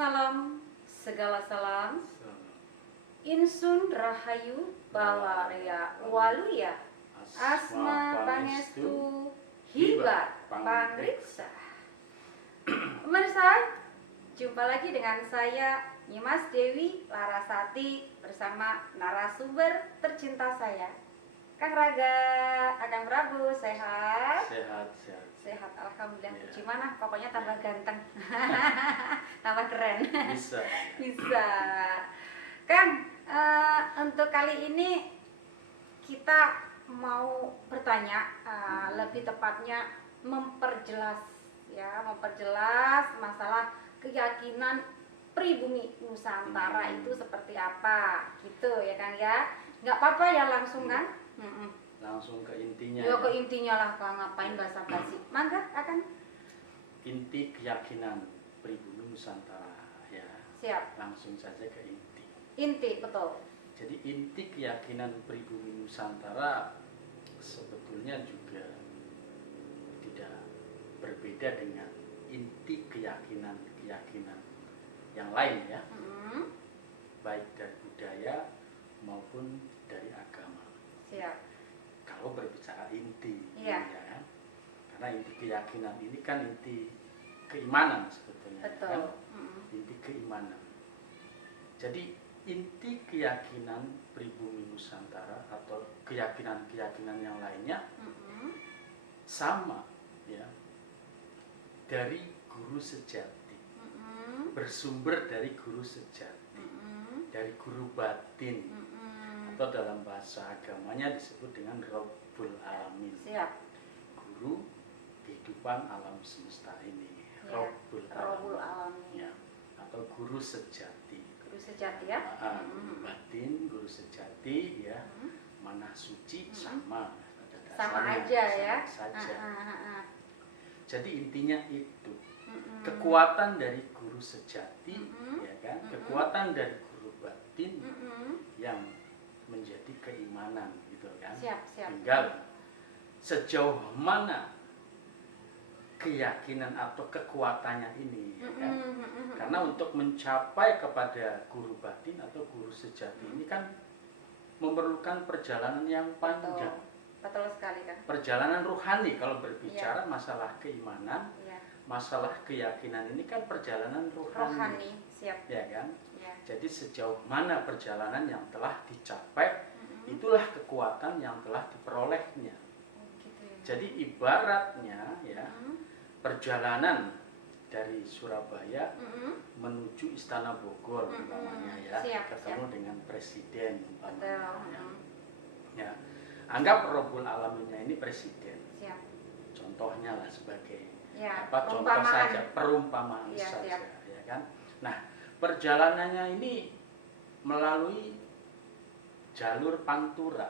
Salam, segala salam. Insun Rahayu Balaria Waluya Asma Pangestu Hibat Pangriksa. Pemirsa, jumpa lagi dengan saya Nyimas Dewi Larasati bersama narasumber tercinta saya, Kang Raga. Akang Prabu sehat? Sehat, alhamdulillah. Ya. Gimana? Pokoknya tambah ganteng, tambah keren. Bisa. Bisa. Kang, untuk kali ini kita mau bertanya, lebih tepatnya memperjelas masalah keyakinan pribumi Nusantara itu seperti apa, gitu ya Kang ya. Nggak apa-apa ya langsung kan? Langsung ke intinya. Ya ke intinya lah Kang, ngapain basa-basi. Mangga akan. Inti keyakinan pribumi Nusantara ya. Siap. Langsung saja ke inti. Inti, betul. Jadi inti keyakinan pribumi Nusantara sebetulnya juga tidak berbeda dengan inti keyakinan yang lain ya. Baik dari budaya maupun dari agama. Siap. Kalau berbicara inti, Iya. ya kan? Karena inti keyakinan ini kan inti keimanan sebetulnya. Betul. Kan? Inti keimanan. Jadi inti keyakinan pribumi Nusantara atau keyakinan-keyakinan yang lainnya sama, ya, dari guru sejati, bersumber dari guru sejati, dari guru batin. Atau dalam bahasa agamanya disebut dengan Rabbul Alamin. Siap. Guru kehidupan alam semesta ini. Ya, Rabbul Rabbul Alamin. Alamin. Ya, atau guru sejati. Guru sejati ya. Guru batin, guru sejati ya. Mana suci sama pada Sama dasarnya, aja ya. sama saja. Jadi intinya itu. Kekuatan dari guru sejati, ya kan? Kekuatan dari guru batin yang menjadi keimanan gitu kan. Siap. Tinggal sejauh mana keyakinan atau kekuatannya ini ya kan? Karena untuk mencapai kepada guru batin atau guru sejati ini kan memerlukan perjalanan yang panjang. Betul sekali kan. Perjalanan ruhani kalau berbicara masalah keimanan, Iya. masalah keyakinan ini kan perjalanan ruhani. Siap. Ya kan? Ya. Jadi sejauh mana perjalanan yang telah dicapai, itulah kekuatan yang telah diperolehnya. Gitu ya. Jadi ibaratnya ya, perjalanan dari Surabaya menuju Istana Bogor umpamanya ya, Siap, ketemu siap. dengan presiden umpamanya. Betul. Ya. Anggap Rabbul Alaminnya ini presiden. Siap. Contohnya lah sebagai Ya, contoh perumpamaan. saja, perumpamaan Iya, saja siap. ya kan. Nah, perjalanannya ini melalui jalur Pantura,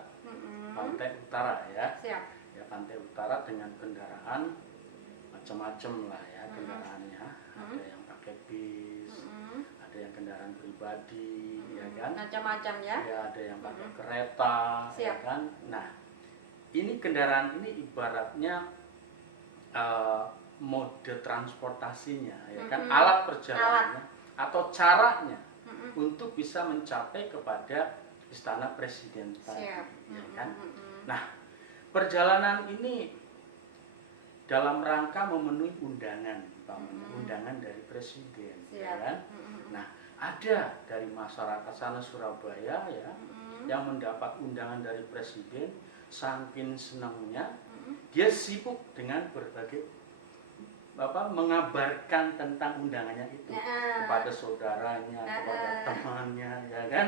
Pantai Utara ya. Siap. Ya, Pantai Utara dengan kendaraan macam-macam lah ya kendaraannya. Ada yang pakai bis, ada yang kendaraan pribadi, ya kan. Macam-macam ya. Ya, ada yang pakai kereta, ya Siap. kan. Nah, ini kendaraan ini ibaratnya mode transportasinya, ya kan, alat perjalanannya atau caranya untuk bisa mencapai kepada istana presiden tadi, Siap. ya kan. Nah, perjalanan ini dalam rangka memenuhi undangan dari presiden, ya Siap. kan. Nah, ada dari masyarakat sana Surabaya ya yang mendapat undangan dari presiden, saking senangnya dia sibuk dengan berbagai mengabarkan tentang undangannya itu kepada saudaranya, kepada temannya, ya kan.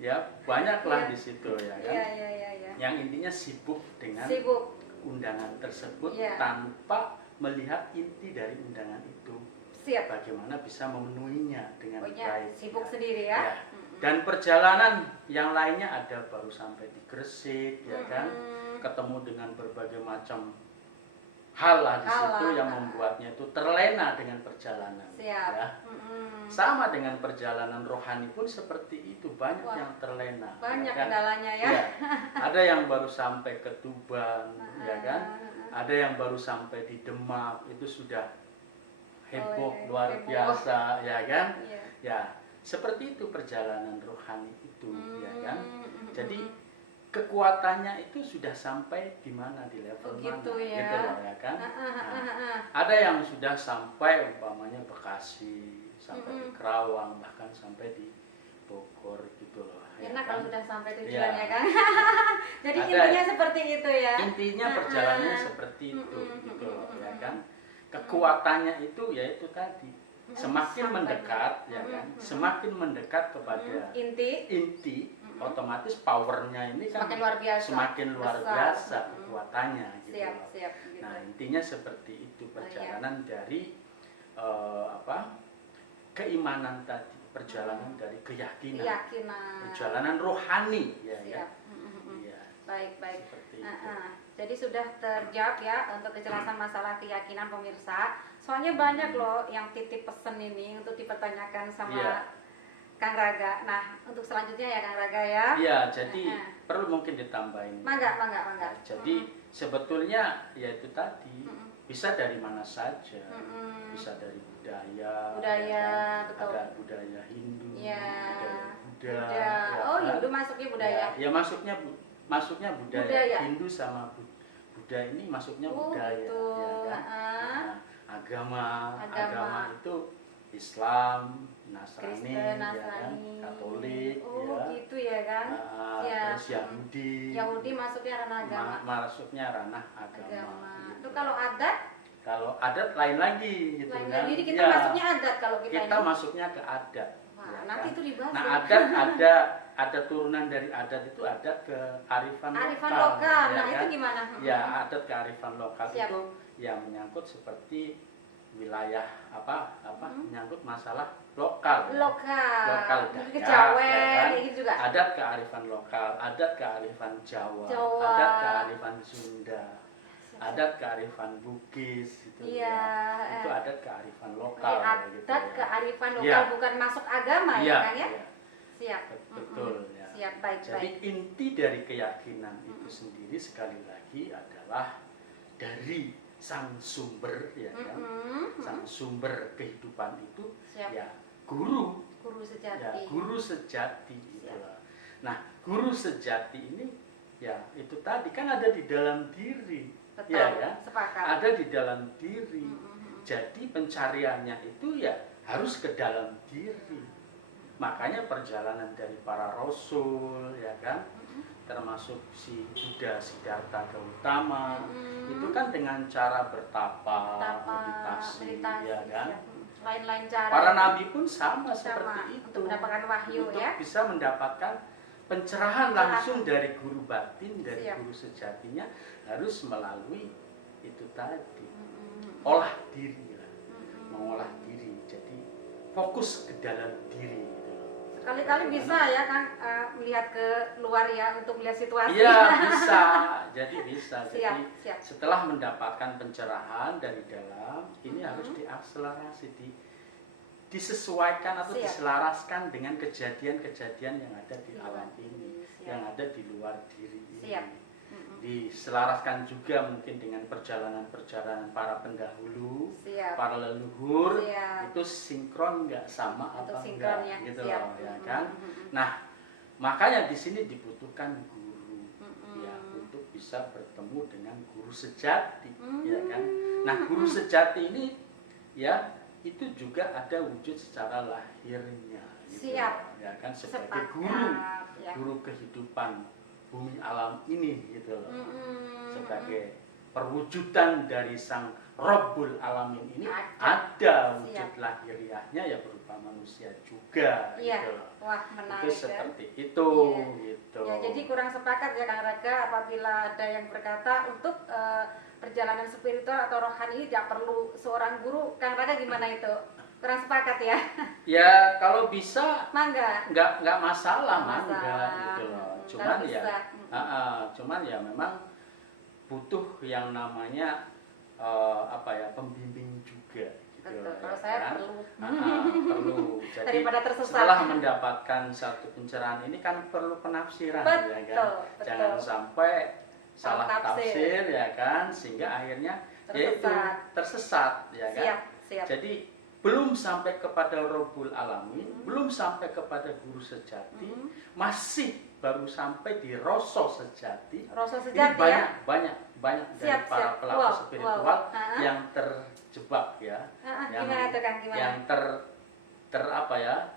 Ya banyaklah di situ ya kan. Iya. Yang intinya sibuk dengan undangan tersebut tanpa melihat inti dari undangan itu. Siap. Bagaimana bisa memenuhinya dengan baik. Sibuk ya. sendiri ya. Dan perjalanan yang lainnya ada baru sampai di Gresik, ya kan, ketemu dengan berbagai macam hal lah di situ yang membuatnya itu terlena dengan perjalanan. Siap. Ya. Sama dengan perjalanan rohani pun seperti itu, banyak yang terlena. Banyak ya kan? kendalanya ya. Ya. Ada yang baru sampai ke Tuban, ya kan, ada yang baru sampai di Demak, itu sudah heboh Oleh, luar heboh. biasa, ya kan? Iya. Ya, seperti itu perjalanan rohani itu, ya kan? Jadi kekuatannya itu sudah sampai di mana, di level Oh, gitu mana, ya. gitu loh, ya kan? Nah, Ada yang sudah sampai umpamanya Bekasi, sampai di Kerawang, bahkan sampai di Bogor gitu loh. Ya enak kan? kalau sudah sampai tujuan ya kan. Jadi Ada. intinya seperti itu ya. Intinya perjalanannya seperti itu, gitu loh, ya kan? Kekuatannya itu yaitu tadi semakin Sampai. mendekat, ya kan? Semakin mendekat kepada inti, otomatis powernya ini kan Semakin luar biasa. semakin luar Besar. biasa kekuatannya, gitu Siap, loh. siap. Gitu. Nah, intinya seperti itu perjalanan dari keimanan tadi, perjalanan dari keyakinan, perjalanan rohani, ya. Siap. Ya. Iya. Baik. Seperti itu. Jadi sudah terjawab ya untuk kejelasan masalah keyakinan pemirsa. Soalnya banyak loh yang titip pesan ini untuk dipertanyakan sama Iya. Kang Raga. Nah, untuk selanjutnya ya Kang Raga ya. Iya, jadi perlu mungkin ditambahin. Mangga. Jadi sebetulnya ya itu tadi bisa dari mana saja, bisa dari budaya, betul. ada budaya Hindu, Ya. Buddha. Ya. Oh, kan? Hindu masuknya budaya. Ya masuknya budaya. Hindu sama Buddha ini masuknya budaya, gitu. ya kan? Nah, Agama itu Islam, Nasrani, Kristen, ya kan? Nasrani, Katolik, oh ya. gitu ya kan? Ya. Terus Yahudi masuknya ranah agama. masuknya ranah agama. Itu kalau adat Lain lagi gitu lain kan. lagi. Jadi kita Ya, masuknya adat kalau kita kita ini. masuknya ke adat. Wah, ya nanti kan? itu dibahas. Nah, ya. adat ada turunan dari adat itu ada ke arifan lokal. ya Nah, kan? itu gimana? Ya, adat kearifan lokal Siap. itu yang menyangkut seperti wilayah menyangkut masalah lokal. Lokal. Dayak, Kejawen, ya kan? gitu juga. Adat kearifan lokal, adat kearifan Jawa, Jawa. adat kearifan Sunda, adat kearifan Bugis gitu Iya, ya. Itu adat kearifan lokal gitu adat ya. kearifan lokal, Iya. bukan masuk agama Iya, ya kan ya? iya. Siap. Betul ya. Siap, baik. Jadi inti dari keyakinan itu sendiri sekali lagi adalah dari sang sumber, ya kan? Sang sumber kehidupan itu Siap. ya guru Sejati. ya, guru sejati itulah. Nah, guru sejati ini ya itu tadi kan ada di dalam diri. Betul. Ya kan? Sepakat. Ada di dalam diri. Jadi pencariannya itu ya harus ke dalam diri. Makanya perjalanan dari para rasul, ya kan, termasuk si Buddha Siddhartha Gautama, itu kan dengan cara bertapa, meditasi, ya kan. Lain-lain cara. Para nabi pun sama seperti itu. Untuk mendapatkan wahyu untuk ya. bisa mendapatkan pencerahan langsung dari guru batin, dari Siap. guru sejatinya harus melalui itu tadi. Olah diri lah, mengolah diri. Jadi fokus ke dalam diri. Sekali-kali bisa ya kan melihat ke luar ya untuk melihat situasi. Iya bisa, jadi bisa. Siap. Jadi setelah mendapatkan pencerahan dari dalam, ini harus diakselerasi, disesuaikan atau diselaraskan dengan kejadian-kejadian yang ada di alam ini, yang ada di luar diri ini. Siap. Diselaraskan juga mungkin dengan perjalanan-perjalanan para pendahulu, Siap. para leluhur. Siap. Itu sinkron nggak sama Untuk apa sinkronnya. enggak gitu Siap. loh, ya kan? Nah, makanya di sini dibutuhkan guru ya untuk bisa bertemu dengan guru sejati, ya kan? Nah, guru sejati ini ya itu juga ada wujud secara lahirnya gitu, Siap. ya kan, sebagai Sepakat, guru ya. guru kehidupan bumi alam ini gitu loh. Sebagai perwujudan dari sang Rabbul Alamin ini ada wujud lahiriahnya ya berupa manusia juga gitu loh. Wah, menarik Itu seperti itu gitu. Ya, jadi kurang sepakat ya Kang Raga apabila ada yang berkata untuk perjalanan spiritual atau rohani ini tidak perlu seorang guru. Kang Raga gimana itu? Kurang sepakat ya? Ya kalau bisa Mangga. nggak masalah mangga Masalah. gitu loh. Kalau bisa. Cuman ya memang butuh yang namanya pembimbing juga gitu. Betul. Ya Kalau saya kan? perlu. Perlu. Jadi Daripada tersesat. setelah mendapatkan satu pencerahan ini kan perlu penafsiran ya kan. Betul. Jangan sampai salah tafsir. tafsir ya kan, sehingga akhirnya yaitu tersesat, ya kan? Siap. Jadi belum sampai kepada Rabbul Alamin, belum sampai kepada guru sejati, masih baru sampai di rasa sejati. Ini banyak dari para pelaku spiritual yang terjebak ya, yang terjebak,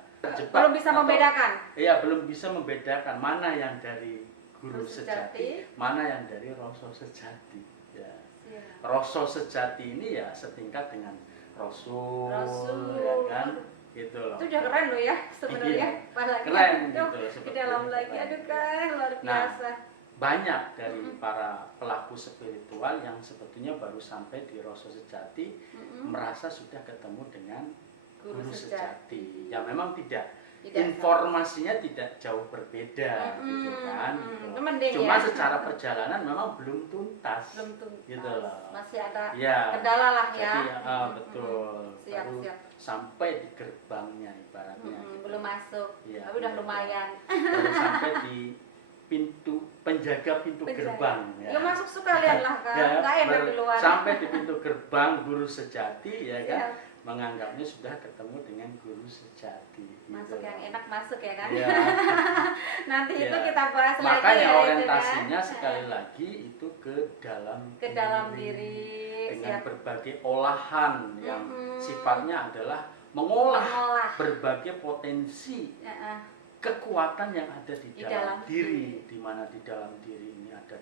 belum bisa membedakan. Iya, belum bisa membedakan mana yang dari guru sejati, mana yang dari rasa sejati. Ya. Rasa sejati ini ya setingkat dengan Rasul, ya kan? Gitu loh. Itu udah keren loh ya sebenarnya. Keren gitu loh. Di dalam lagi, aduh kan luar biasa. Banyak dari para pelaku spiritual yang sebetulnya baru sampai di rasa sejati, merasa sudah ketemu dengan guru sejati. Ya memang tidak informasinya tidak jauh berbeda, gitu kan. Gitu. Cuma secara perjalanan memang belum tuntas. Gitu loh. Masih ada ya, kendala lah ya. Jadi, betul. Baru sampai di gerbangnya ibaratnya. Gitu. Belum masuk. Ya, tapi udah lumayan. Baru sampai di penjaga pintu gerbang ya. Ya masuk sekalian lah kan. Nggak enak di luar. Sampai di pintu gerbang guru sejati ya kan. Menganggapnya sudah ketemu dengan guru sejati. Masuk gitu. Yang enak masuk ya kan. Ya. Nanti itu kita bahas lagi. Makanya orientasinya kan? Sekali lagi itu ke dalam diri dengan berbagai olahan yang sifatnya adalah mengolah berbagai potensi kekuatan yang ada di dalam diri, di mana di dalam diri ini ada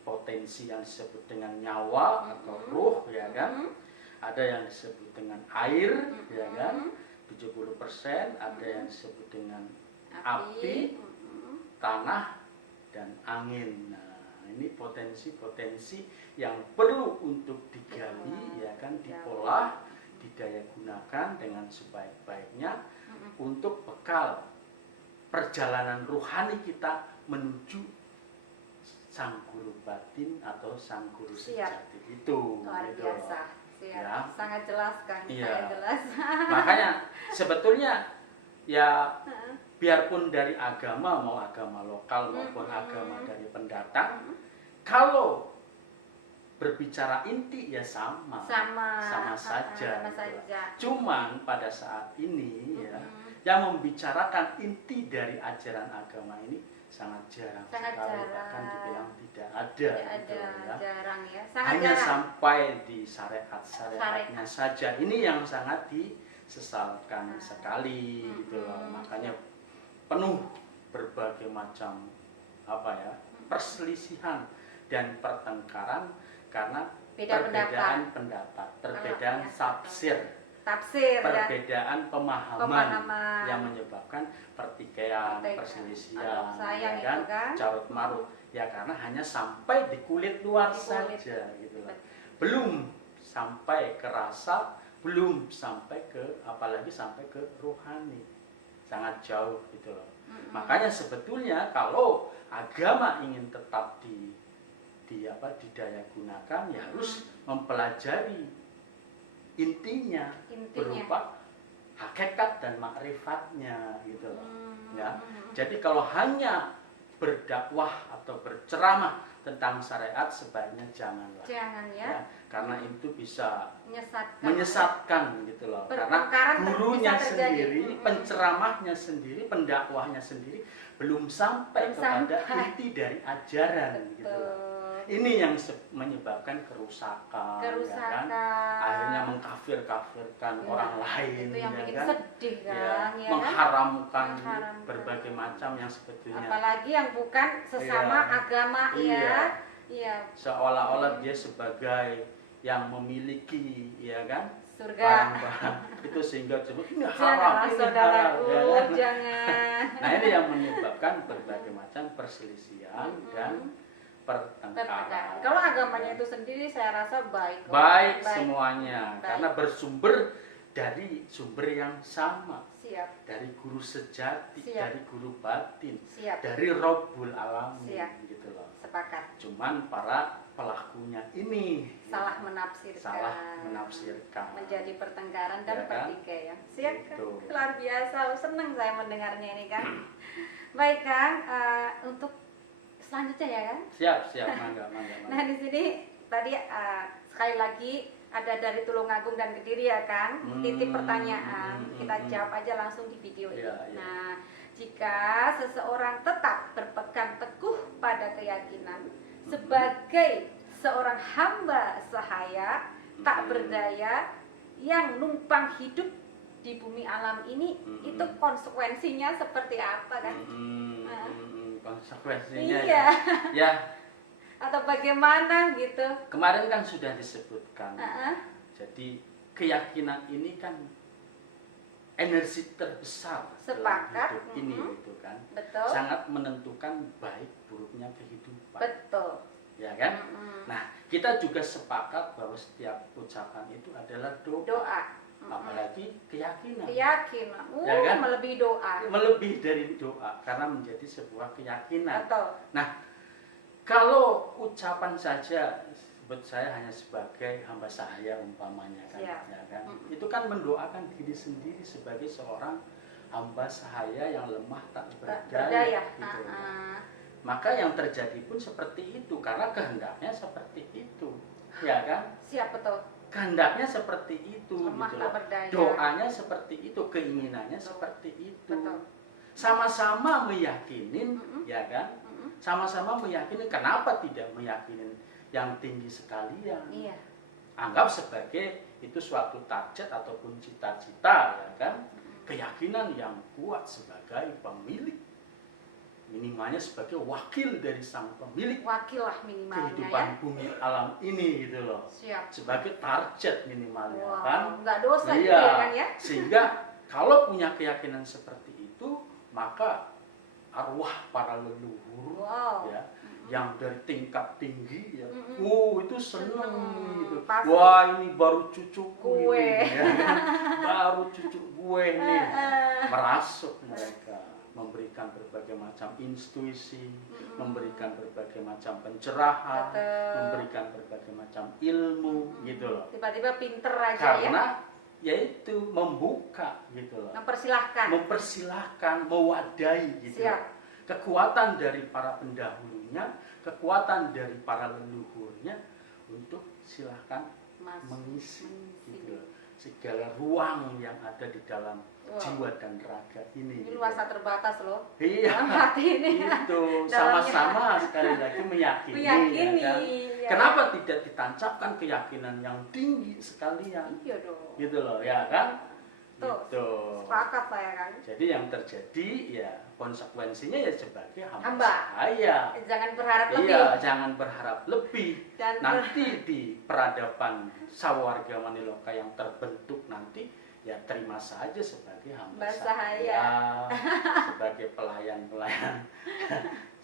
potensi yang disebut dengan nyawa atau ruh, ya kan? Ada yang disebut dengan air, ya kan? 70%, ada yang disebut dengan api, tanah, dan angin. Nah, ini potensi-potensi yang perlu untuk digali, ya kan? Diolah, didaya gunakan dengan sebaik-baiknya untuk bekal perjalanan rohani kita menuju sang guru batin atau sang guru sejati itu. Luar biasa. Ya. Sangat jelas kan? Iya. Sangat jelas. Makanya sebetulnya ya biarpun dari agama, mau agama lokal maupun agama dari pendatang, kalau berbicara inti ya sama saja. Cuman pada saat ini ya yang membicarakan inti dari ajaran agama ini sangat jarang sekali, bahkan dibilang tidak ada, jarang ya. Hanya sampai di syariat-syariatnya saja. Ini yang sangat disesalkan sekali gitu loh. Makanya penuh berbagai macam perselisihan dan pertengkaran karena perbedaan pendapat, perbedaan tafsir, perbedaan pemahaman yang menyebabkan pertikaian, perselisihan, kan, carut marut, ya karena hanya sampai di kulit luar saja, gitu lah. Belum sampai ke rasa, belum sampai ke, apalagi sampai ke rohani, sangat jauh gitu loh. Makanya sebetulnya kalau agama ingin tetap didaya gunakan, ya harus mempelajari intinya berupa hakikat dan makrifatnya gitu loh. Ya. Jadi kalau hanya berdakwah atau berceramah tentang syariat sebaiknya janganlah. Jangan ya. Karena itu bisa menyesatkan gitu loh. Karena gurunya sendiri, penceramahnya sendiri, pendakwahnya sendiri belum sampai kepada inti dari ajaran gitu loh. Ini yang menyebabkan kerusakan. Ya kan? Akhirnya mengkafir-kafirkan orang lain, itu yang bikin kan? sedih kan, ya, mengharamkan berbagai macam yang sebetulnya. Apalagi yang bukan sesama agama, ya. Seolah-olah dia sebagai yang memiliki, ya kan? Surga. Barang-barang itu sehingga disebut ini haram, ini halal, ya kan? Jangan. Nah ini yang menyebabkan berbagai macam perselisihan dan pertengkaran. Kalau agamanya itu sendiri saya rasa baik semuanya. Karena bersumber dari sumber yang sama. Dari guru sejati, dari guru batin, dari Rabbul Alamin, gitu loh. Sepakat. Cuman para pelakunya ini salah menafsirkan, menjadi pertengkaran dan pertikaian. Gitu. Luar biasa, senang saya mendengarnya ini kan. Baik Kang, untuk selanjutnya ya kan? Siap, mangga. Nah di sini tadi sekali lagi ada dari Tulungagung dan Kediri ya Kang, titip pertanyaan, kita jawab aja langsung di video ini. Nah, jika seseorang tetap berpegang teguh pada keyakinan sebagai seorang hamba sahaya tak berdaya yang numpang hidup di bumi alam ini, itu konsekuensinya seperti apa kan? Konsekuensinya iya. Ya. Atau bagaimana gitu? Kemarin kan sudah disebutkan. Jadi keyakinan ini kan energi terbesar dalam hidup ini, gitu kan. Betul. Sangat menentukan baik buruknya kehidupan. Betul. Ya kan? Nah, kita juga sepakat bahwa setiap ucapan itu adalah doa. Apalagi keyakinan. Keyakinan. Ya kan? Melebihi doa. Melebihi dari doa karena menjadi sebuah keyakinan. Betul. Nah, kalau ucapan saja, sebut saya hanya sebagai hamba sahaya umpamanya kan, ya kan? Itu kan mendoakan diri sendiri sebagai seorang hamba sahaya yang lemah tak berdaya. Gitu. Maka yang terjadi pun seperti itu karena kehendaknya seperti itu, ya kan? Siap, betul. Kehendaknya seperti itu, lemah gitu tak loh. berdaya. Doanya seperti itu, keinginannya seperti itu. Betul. Sama-sama meyakinin, ya kan? Sama-sama meyakini, kenapa tidak meyakinin yang tinggi sekalian? Iya. Anggap sebagai itu suatu target ataupun cita-cita, ya kan? Keyakinan yang kuat sebagai pemilik, minimalnya sebagai wakil dari sang pemilik. Wakil lah minimalnya kehidupan ya. bumi alam ini, gitu loh. Siap. Sebagai target minimalnya, wow, kan? Nggak dosa iya. gitu ya kan ya? Sehingga kalau punya keyakinan seperti itu, maka arwah para leluhur, ya, yang dari tingkat tinggi, ya, itu seneng gitu. Pasti. Wah, ini baru cucuku Gue. ini, ya, baru cucu gue nih, merasuk mereka, memberikan berbagai macam intuisi, memberikan berbagai macam pencerahan, memberikan berbagai macam ilmu, gitu loh. Tiba-tiba pinter aja karena yaitu membuka, gitu loh. Mempersilahkan, mewadahi, gitu loh. Kekuatan dari para pendahulunya, kekuatan dari para leluhurnya untuk silahkan mengisi, gitu loh, segala ruang yang ada di dalam jiwa dan raga ini. Ini luasa terbatas loh. Iya. Hati ini. Itu sama-sama sekali lagi meyakini. Ya kan? Ya. Kenapa tidak ditancapkan keyakinan yang tinggi sekalian? Iya dong. Gitu loh, ya kan? Tuh, gitu. Sepakat saya kan. Jadi yang terjadi ya konsekuensinya ya sebagai hamba sahaya. Jangan berharap lebih. Iya, jangan berharap lebih. Nanti di peradaban sawarga Maniloka yang terbentuk nanti, ya terima saja sebagai hamba sahaya, sebagai pelayan-pelayan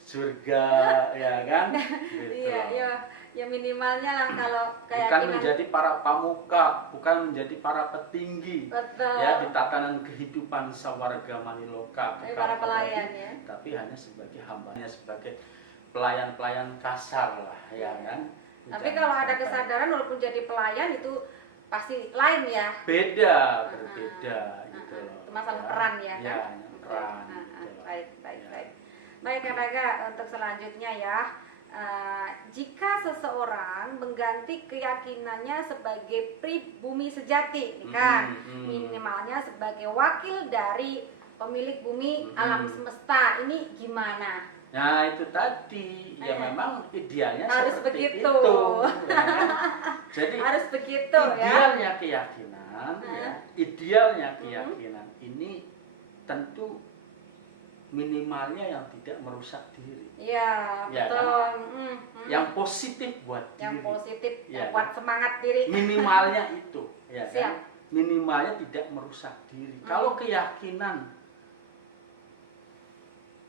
surga, ya kan? Gitu. Iya, ya minimalnya lah kalau kayak bukan menjadi para pamuka, bukan menjadi para petinggi. Betul. Ya, di tatanan kehidupan sawarga Maniloka, para pelayan ya. Tapi hanya sebagai hambanya, sebagai pelayan-pelayan kasar lah, ya kan? Tapi kalau ada kesadaran walaupun jadi pelayan itu pasti lain ya. Berbeda gitu loh. Masalah peran ya kan? Ya, peran. Baik. Baik, Kak, untuk selanjutnya ya. Jika seseorang mengganti keyakinannya sebagai pribumi sejati, nih kan, minimalnya sebagai wakil dari pemilik bumi alam semesta, ini gimana? Nah itu tadi, ya memang idealnya harus seperti begitu. Itu, ya. Jadi harus begitu idealnya keyakinan, idealnya keyakinan ini tentu minimalnya yang tidak merusak diri. Iya, ya, betul. Kan? Yang positif buat diri. Yang positif, ya, buat semangat diri. Minimalnya itu, ya Siap. Kan? Minimalnya tidak merusak diri. Kalau keyakinan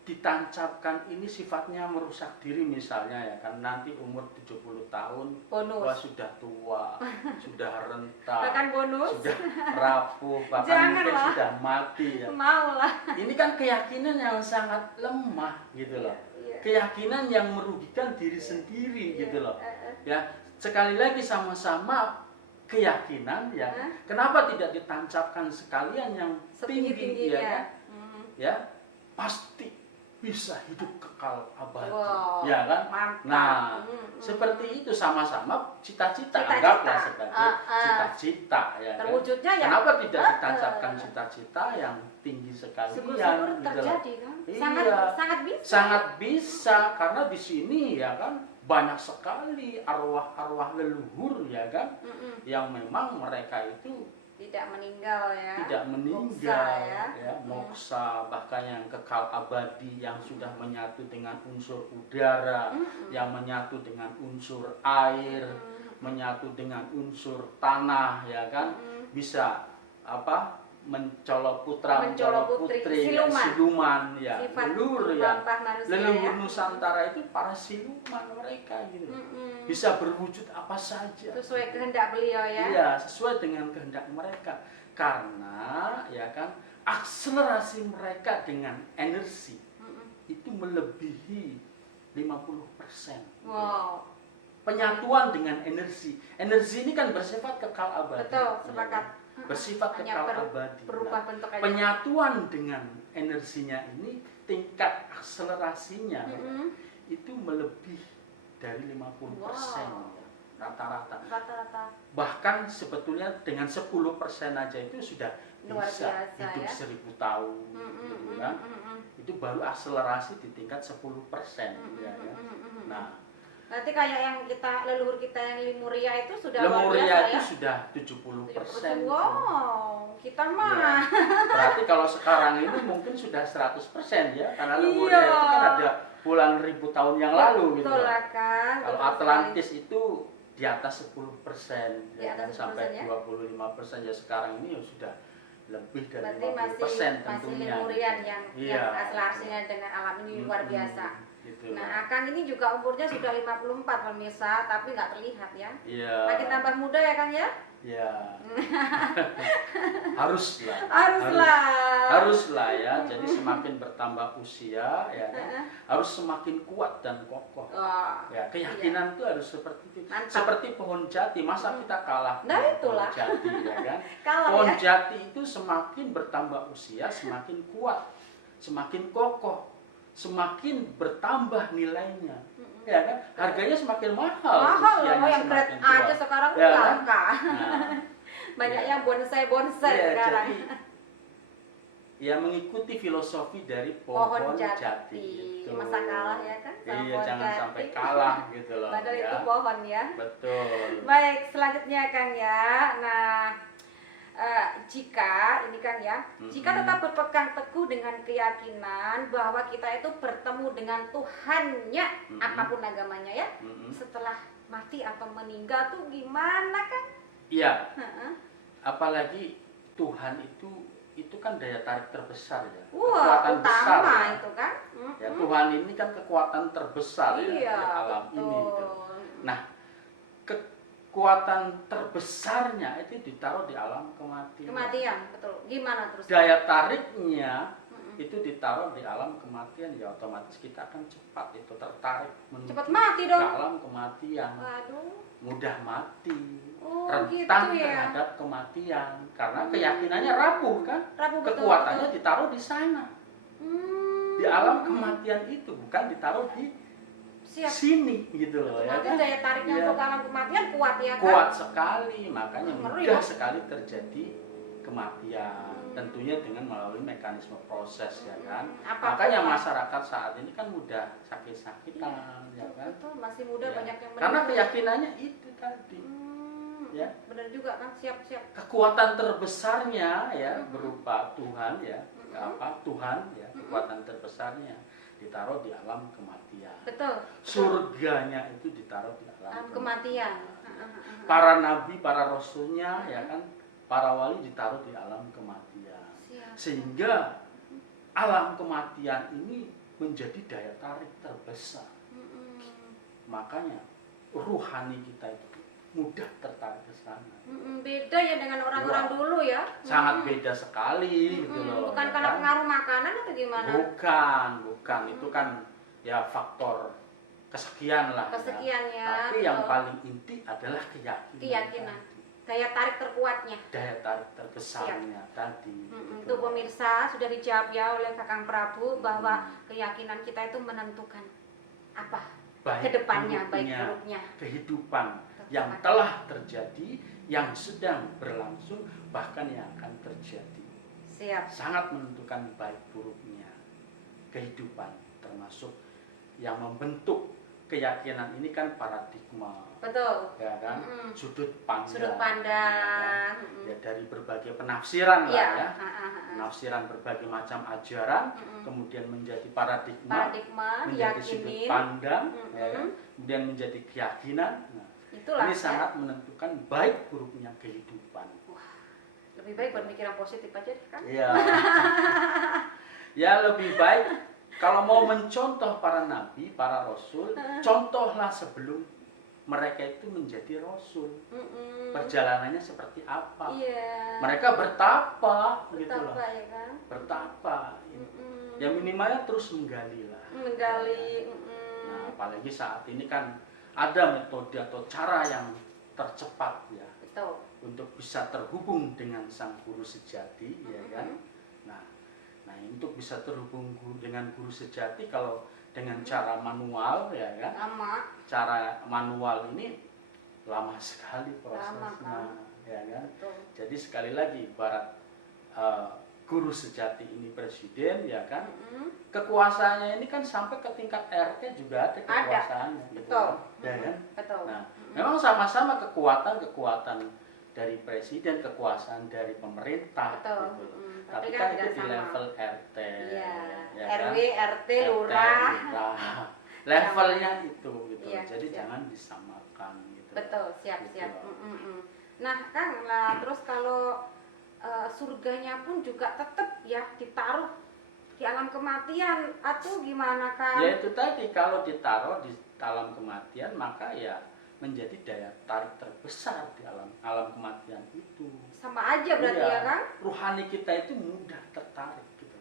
ditancapkan ini sifatnya merusak diri, misalnya ya kan, nanti umur 70 tahun bonus. Wah, sudah tua, sudah renta, bahkan bonus, sudah rapuh, bahkan mungkin sudah mati ya. Maulah. Ini kan keyakinan yang sangat lemah gitu loh. Keyakinan yang merugikan diri sendiri gitu loh. Ya, sekali lagi sama-sama keyakinan ya. Kenapa tidak ditancapkan sekalian yang tinggi ya kan? Ya, pasti bisa hidup kekal abadi, wow, ya kan? mantap. Nah, seperti itu sama-sama cita-cita, anggaplah sebagai cita-cita, ya terwujudnya kan? ya. Kenapa tidak ditancapkan cita-cita yang tinggi sekalian? Syukur-syukur gitu terjadi kan? Iya, Sangat bisa. sangat bisa karena di sini ya kan banyak sekali arwah-arwah leluhur ya kan, yang memang mereka itu tidak meninggal ya, tidak meninggal, moksa, ya, moksa, bahkan yang kekal abadi, yang sudah menyatu dengan unsur udara, yang menyatu dengan unsur air, menyatu dengan unsur tanah, ya kan, bisa apa mencolok putra, mencolok putri, siluman, ya, leluhur ya, leluhur Nusantara itu para siluman mereka gitu, bisa berwujud apa saja sesuai kehendak beliau ya. Iya, sesuai dengan kehendak mereka, karena ya kan akselerasi mereka dengan energi itu melebihi 50%. Wow. Penyatuan dengan energi ini kan bersifat kekal abadi. Betul, sepakat. Bersifat kekal abadi. Berubah bentuk aja. Penyatuan dengan energinya ini, tingkat akselerasinya itu melebihi dari 50%. Wow. Rata-rata. Bahkan sebetulnya dengan 10% aja itu sudah luar bisa biasa, hidup ya? 1000 tahun, gitu kan? Itu baru akselerasi di tingkat 10%. Ya. Nah, berarti kayak yang leluhur kita yang Lemuria itu sudah Lemuria luar biasa, itu ya? sudah 70%. Wow, kita mah. Ya. Berarti kalau sekarang ini mungkin sudah 100% ya, karena Lemuria itu kan ada puluhan ribu tahun yang lalu gitu. Betul lah kan. Kalau Atlantis itu di atas 10%, di atas 10%, sampai ya? 25%, ya sekarang ini ya sudah lebih dari berarti 50% masih tentunya. Lemurian gitu. yang Iya. akselerasinya dengan alam ini luar biasa. Gitu. Nah, Kang ini juga umurnya sudah 54 pemirsa, tapi nggak terlihat ya. Iya. Makin tambah muda ya Kang ya? Iya. Haruslah. Haruslah ya. Jadi semakin bertambah usia ya kan, harus semakin kuat dan kokoh. Ya, keyakinan itu harus seperti itu. Mantap. Seperti pohon jati, masa kita kalah Nah, dengan itulah. pohon jati ya kan? Kalah, pohon ya? jati itu semakin bertambah usia, semakin kuat, semakin kokoh, semakin bertambah nilainya. Ya kan? Harganya semakin mahal. Mahal loh, yang semakin grade tua. aja sekarang Ya kan? langka. Nah, Banyak ya. yang bonsai Ya, sekarang. jadi ya mengikuti filosofi dari pohon jati itu. Masa kalah ya kan? Sama Iya, pohon jangan jati. sampai kalah gitu loh. Padahal ya. itu pohon ya. Betul. Baik, selanjutnya Kang ya. Nah, jika ini Kang ya, jika tetap berpegang teguh dengan keyakinan bahwa kita itu bertemu dengan Tuhannya, apapun agamanya ya, setelah mati atau meninggal tuh gimana Kang? Iya. Apalagi Tuhan itu kan daya tarik terbesar ya. Wah, kekuatan besar. utama Ya. itu kan. Ya, Tuhan ini kan kekuatan terbesar ya di Iya, alam betul. ini. Gitu. Nah, kekuatan terbesarnya itu ditaruh di alam kematian. Kematian, betul. Gimana terus? Daya tariknya itu ditaruh di alam kematian, ya otomatis kita akan cepat itu tertarik menuju Cepat mati dong. ke alam kematian. Waduh. Mudah mati. Oh, rentan gitu ya. terhadap kematian karena keyakinannya rapuh kan. Rapuh, betul, Kekuatannya betul. ditaruh di sana. Di alam kematian itu, bukan ditaruh di sini gitu loh ya. Berarti daya tariknya Ya. untuk alam kematian kuat ya kan? Kuat sekali, makanya Ngeri, mudah ya. sekali terjadi kematian. Tentunya dengan melalui mekanisme proses ya kan. Apapun Makanya ya. masyarakat saat ini kan mudah sakit-sakitan ya kan. Betul, masih muda Ya. banyak yang Karena meninggal. keyakinannya itu tadi. Ya. Benar juga kan, siap-siap. Kekuatan terbesarnya ya berupa Tuhan ya, Tuhan ya, kekuatan terbesarnya ditaruh di alam kematian. Betul. Surganya itu ditaruh di alam kematian. Para nabi, para rasulnya ya kan, para wali ditaruh di alam kematian. Siap. Sehingga alam kematian ini menjadi daya tarik terbesar. Makanya ruhani kita itu mudah tertarik ke sana. Beda ya dengan orang-orang dulu ya. Sangat beda sekali gitu loh. Bukan ya karena kan? pengaruh makanan atau gimana? Bukan. Itu kan ya faktor kesekian lah. Kesekian ya. Tapi yang paling inti adalah keyakinan. Keyakinan. daya tarik terkuatnya, daya tarik terbesarnya tadi. Itu pemirsa sudah dijawab ya oleh Kakang Prabu bahwa keyakinan kita itu menentukan apa kedepannya, baik buruknya kehidupan yang telah terjadi, yang sedang berlangsung, bahkan yang akan terjadi. Siap. Sangat menentukan baik buruknya kehidupan, termasuk yang membentuk keyakinan ini kan paradigma. Betul. Ya kan? Sudut pandang. Sudut pandang. Ya, dari berbagai penafsiran lah ya. Penafsiran berbagai macam ajaran, kemudian menjadi paradigma menjadi sudut pandang, ya kan? Kemudian menjadi keyakinan. Nah, itulah, ini sangat menentukan baik buruknya kehidupan. Wah, lebih baik berpikiran positif aja kan? Iya. Ya lebih baik kalau mau mencontoh para nabi, para rasul, contohlah sebelum mereka itu menjadi rasul. Perjalanannya seperti apa? Iya. Mereka bertapa gitu loh. Ya kan? Bertapa. Ya minimalnya terus menggali lah. Menggali. Nah, apalagi saat ini kan ada metode atau cara yang tercepat ya. Betul. Untuk bisa terhubung dengan sang guru sejati, ya kan? Nah, untuk bisa terhubung dengan guru sejati kalau dengan cara manual, ya kan? Lama. Cara manual ini lama sekali prosesnya, lama, kan? Ya kan? Betul. Jadi sekali lagi, ibarat guru sejati ini presiden, ya kan? Kekuasaannya ini kan sampai ke tingkat RT juga ada kekuasaannya, gitu. Betul. Ya kan? Betul. Nah, memang sama-sama kekuatan dari presiden, kekuasaan dari pemerintah. Betul. Gitu. Tapi kan itu di level RT, ya, kan? RW, RT, lurah. Levelnya itu, gitu. Ya, jadi siap. jangan disamakan, gitu. Betul, siap. Gitu. Nah, Kang, terus kalau surganya pun juga tetap ya ditaruh di alam kematian, atau gimana, Kang? Ya itu tadi, kalau ditaruh di alam kematian maka ya menjadi daya tarik terbesar di alam kematian itu. Sama aja berarti ya kan? Ruhani kita itu mudah tertarik gitu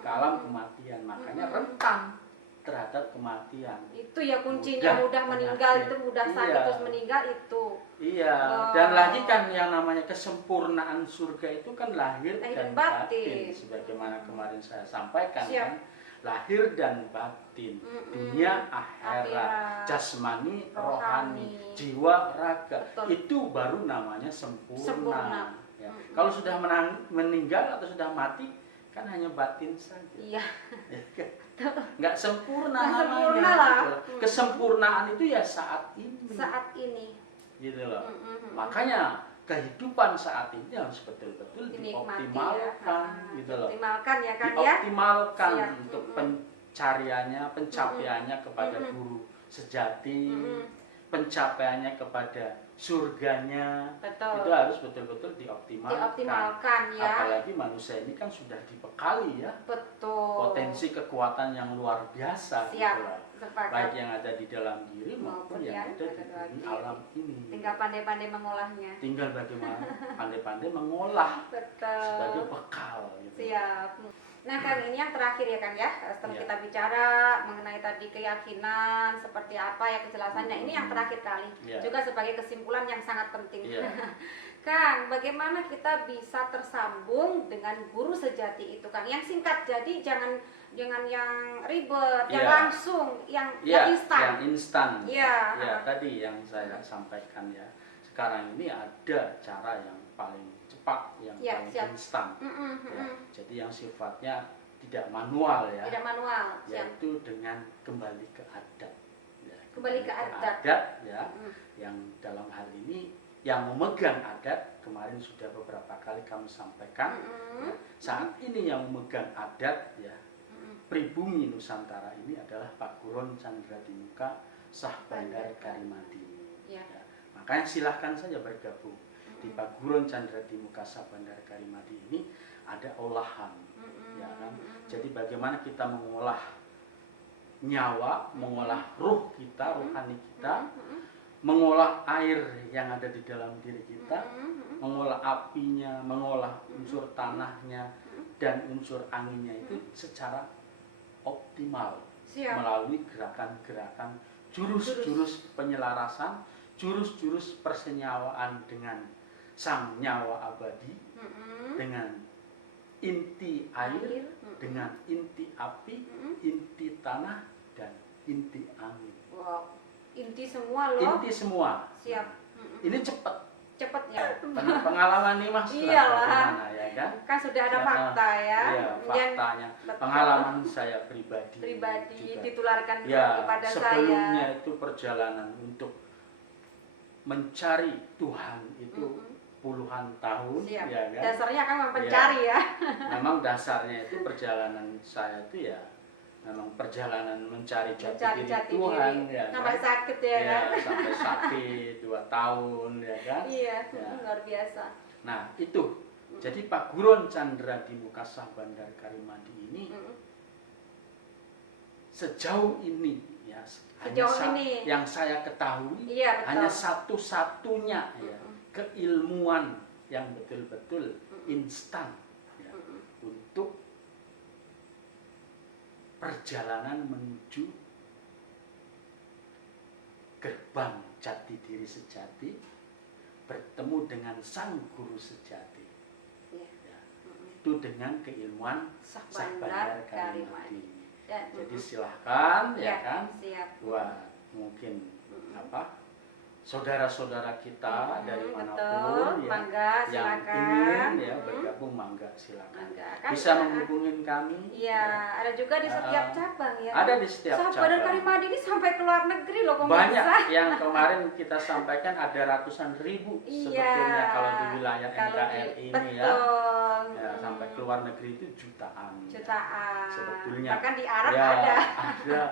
ke alam kematian, makanya rentan terhadap kematian. Itu ya kuncinya, mudah meninggal itu, mudah sakit terus meninggal itu. Iya, dan lagi kan yang namanya kesempurnaan surga itu kan lahir dan batin. Sebagaimana kemarin saya sampaikan kan, lahir dan batin, dunia akhirat, jasmani, rohani, jiwa, raga. Betul. Itu baru namanya sempurna. Ya. Kalau sudah meninggal atau sudah mati, kan hanya batin saja. Iya. Nggak sempurna namanya. Sempurna lah. Kesempurnaan itu ya saat ini. Saat ini. Gitu loh. Makanya kehidupan saat ini harus betul-betul dioptimalkan, ya. Gitu loh. Dioptimalkan ya kan, dioptimalkan ya? Untuk pencapaiannya kepada guru sejati, pencapaiannya kepada surganya. Betul. Itu harus betul-betul dioptimalkan ya. Apalagi manusia ini kan sudah dibekali ya. Betul. Potensi kekuatan yang luar biasa. Siap. Gitu loh. Baik yang ada di dalam diri maupun yang ada di alam ini. Tinggal pandai-pandai mengolahnya. Tinggal bagaimana pandai-pandai mengolah. Betul. Sebagai bekal. Gitu. Siap. Nah, Kang, ini yang terakhir ya, Kang ya. Setelah kita bicara mengenai tadi keyakinan seperti apa ya kejelasannya, ini yang terakhir kali. Juga sebagai kesimpulan yang sangat penting. Kang, bagaimana kita bisa tersambung dengan guru sejati itu, Kang? Yang singkat, jadi jangan yang ribet, yang langsung, yang instan. Yang instan. Ya, tadi yang saya sampaikan ya. Sekarang ini ada cara yang paling cepat, yang paling instan. Ya. Jadi yang sifatnya tidak manual ya. Tidak manual. Yaitu dengan kembali ke adat. Ya, kembali ke adat ya. Yang dalam hal ini yang memegang adat, kemarin sudah beberapa kali kami sampaikan. Ya, saat ini yang memegang adat ya, pribumi Nusantara ini adalah Pak Guron Candradimuka Sah Bandar Karimadi. Ya. Makanya silahkan saja bergabung. Di Pak Guron Candradimuka Sah Bandar Karimadi ini ada olahan, ya kan? Jadi bagaimana kita mengolah nyawa, mengolah ruh kita, rohani kita, mengolah air yang ada di dalam diri kita, mengolah apinya, mengolah unsur tanahnya dan unsur anginnya itu secara optimal melalui gerakan-gerakan jurus-jurus penyelarasan, jurus-jurus persenyawaan dengan sang nyawa abadi dengan inti air, dengan inti api, inti tanah, dan inti angin. Wow, inti semua loh. Inti semua. Siap. Ini cepat. Cepat ya. Pengalaman nih Mas. Iyalah. Ya kan? Kan sudah ada fakta ya. Iya, faktanya. Pengalaman saya pribadi. Juga. Ditularkan ya, kepada saya. Sebelumnya itu perjalanan untuk mencari Tuhan itu puluhan tahun. Siap. Ya kan? Dasarnya kan memang pencari ya. Memang dasarnya itu perjalanan saya itu ya memang perjalanan mencari jati diri Tuhan diri. Ya sampai kan? Sakit ya kan. Sampai sakit 2 tahun ya kan. Iya, ya. Luar biasa. Nah itu jadi Pak Guron Chandra di Mukasah Bandar Karimadi ini sejauh ini ya ini yang saya ketahui hanya satu-satunya ya keilmuan yang betul-betul instan ya, untuk perjalanan menuju gerbang jati diri sejati, bertemu dengan sang guru sejati. Ya. Itu dengan keilmuan Sah Bandar Karimadi. Jadi silahkan ya kan buat mungkin saudara-saudara kita dari manapun mangga, yang ingin ya bergabung mangga silakan. Bisa menghubungin kami. Iya, ada juga di setiap cabang ya. Ada di setiap cabang. Sah Bandar Karimadi ini sampai ke luar negeri loh pemirsa. Banyak yang kemarin kita sampaikan ada ratusan ribu sebetulnya kalau di wilayah NKRI ini ya. Sampai ke luar negeri itu jutaan. Jutaan. Sebetulnya. Bahkan di Arab ya, ada.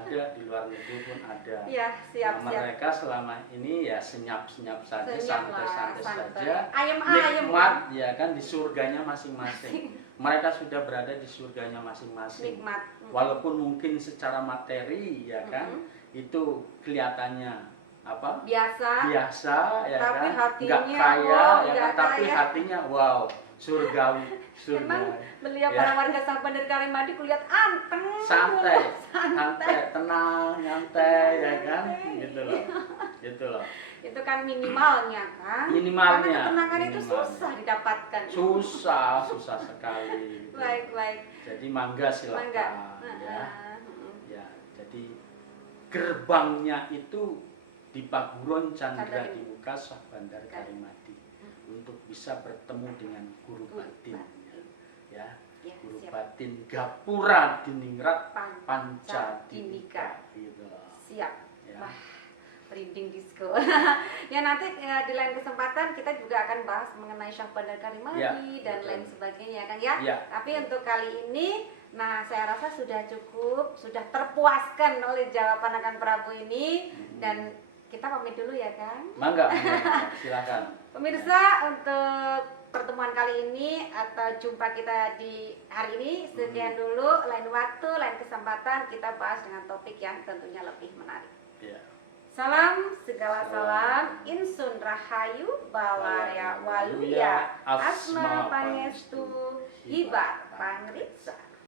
Ada di luar negeri pun ada. Iya, siap. Mereka selama ini ya senyap-senyap saja, santai-santai saja, ayam-ayam nikmat ya kan di surganya masing-masing. Mereka sudah berada di surganya masing-masing. Nikmat. Walaupun mungkin secara materi ya kan itu kelihatannya biasa ya tapi kan, hatinya nggak kaya ya kan, tapi kaya. hatinya wow surgawi. Memang beliau para warga Sah Bandar Karimadi kulihat anteng, santai, tenang, nyantai ya kan, gitu loh. Itu kan minimalnya kan. Minimalnya. Karena ketenangan itu susah didapatkan. Susah sekali. Gitu. Baik. Jadi mangga silakan ya. Jadi gerbangnya itu di Pak Guron Chandra di Mukasah Bandar Karimadi untuk bisa bertemu dengan guru batin. Ya, guru batin Gapura Diningrat Pancadinika gitu. Siap. Ya. Wah, merinding disco. Ya nanti di lain kesempatan kita juga akan bahas mengenai Sah Bandar Karimadi dan lain sebagainya kan ya. Tapi untuk kali ini saya rasa sudah cukup, sudah terpuaskan oleh jawaban Akan Prabu ini dan kita pamit dulu ya kan. Mangga, silakan. Pemirsa, untuk pertemuan kali ini atau jumpa kita di hari ini sekian dulu. Lain waktu, lain kesempatan kita bahas dengan topik yang tentunya lebih menarik. Salam segala salam, Insun Rahayu Balarya Waluya Asma Pangestu Hibat Pangritsa.